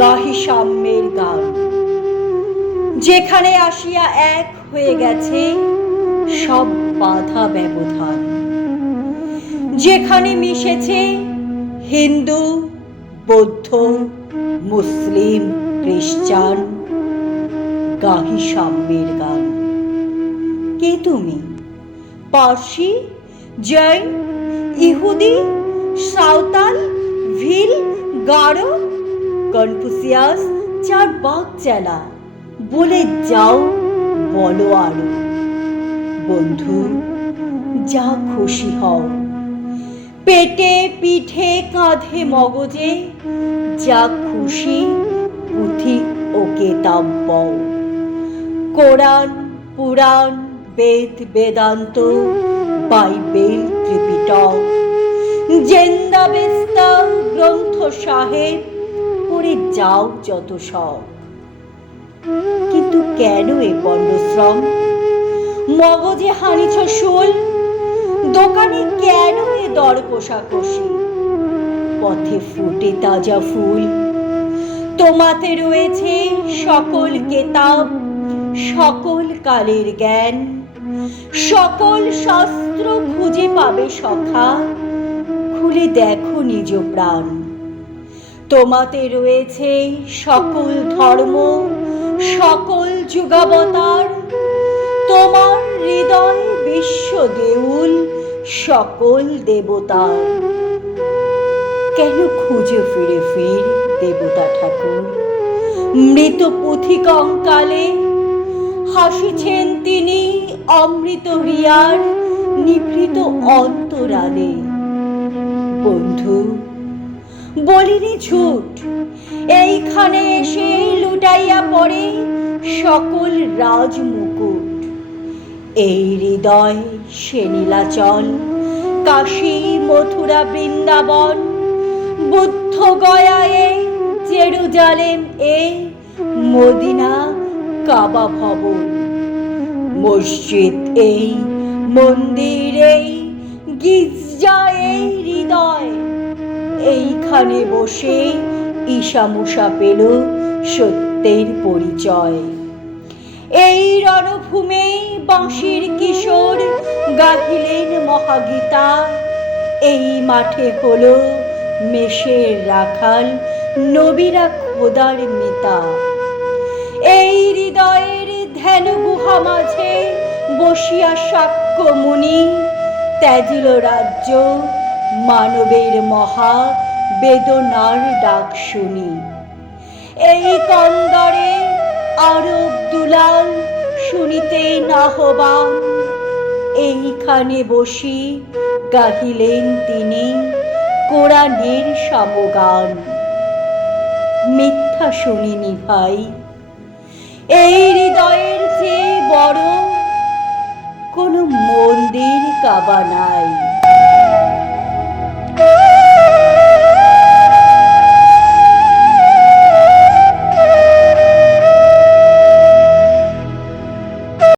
গাহি সাম্যের গান, যেখানে আসিয়া এক হয়ে গেছে সব বাধা ব্যবধান, যেখানে মিশেছে হিন্দু, বৌদ্ধ, মুসলিম, খ্রিস্টান। গাহি সাম্যের গান। কে তুমি? পার্সি, জৈন, ইহুদি, সাঁওতাল, ভিল, গারো, কনফুসিয়াস, চার বাক চেলা, বলে যাও, বলো আরো। বন্ধু, যা খুশি হও, পেটে, পিঠে, কাঁধে, মগজে, যা খুশি পুঁথি ও কেতাব বও। কোরআন, পুরাণ, বেদ, বেদান্ত, বাইবেল, ত্রিপিটক, জেন্দা বেস্তা, গ্রন্থ সাহেব, পড়ে যাও যত সব। কিন্তু কেন এ পণ্ডশ্রম? মগজে হানিছ শুল, দোকানে কেন এ দর কষাকষি? পথে ফুটে তাজা ফুল, তোমাতে রয়েছে সকল কেতাব, সকল কালের জ্ঞান, সকল শাস্ত্র খুঁজে পাবে সখা, খুলে দেখো নিজ প্রাণ। তোমাতে রয়েছে সকল ধর্ম, সকল যুগাবতার, তোমার হৃদয় বিশ্ব দেউল, সকল দেবতার। কেন খুঁজে ফিরে ফির দেবতা ঠাকুর? মৃত পুঁথি কঙ্কালে হাসিছেন তিনি অমৃত হৃয়ার নিভৃত অন্তরালে। বন্ধু, বলিনি ঝুট, এইখানে এসে লুটাইয়া পড়ে সকল রাজমুকুট। এই হৃদয় সে নীলাচল, কাশী, মথুরা, বৃন্দাবন, বুদ্ধ গয়া এ, জেরুজালেম এ, মদিনা, কাবা ভবন। মসজিদ এই, মন্দির এই, গির্জা এই হৃদয়। এইখানে বসে ঈশা মুসা পেল সত্যের পরিচয়। এই রণভূমে বাঁশির কিশোর গাহিলেন মহাগীতা। এই মাঠে হলো মেষের রাখাল, নবীরা খোদার মিতা। এই হৃদয়ের ধ্যান গুহা মাঝে বসিয়া সাক্ষ্য মুনি ত্যাজিল রাজ্য, মানবের মহা বেদনার ডাক শুনি। এই কন্দরে আরব দুলাল শুনিতেন আহ্বান, এইখানে বসি গাহিলেন তিনি কোরআনের সমগান। মিথ্যা শুনিনি ভাই, এই হৃদয়ের চেয়ে বড় কোনো মন্দির কাবা নাই।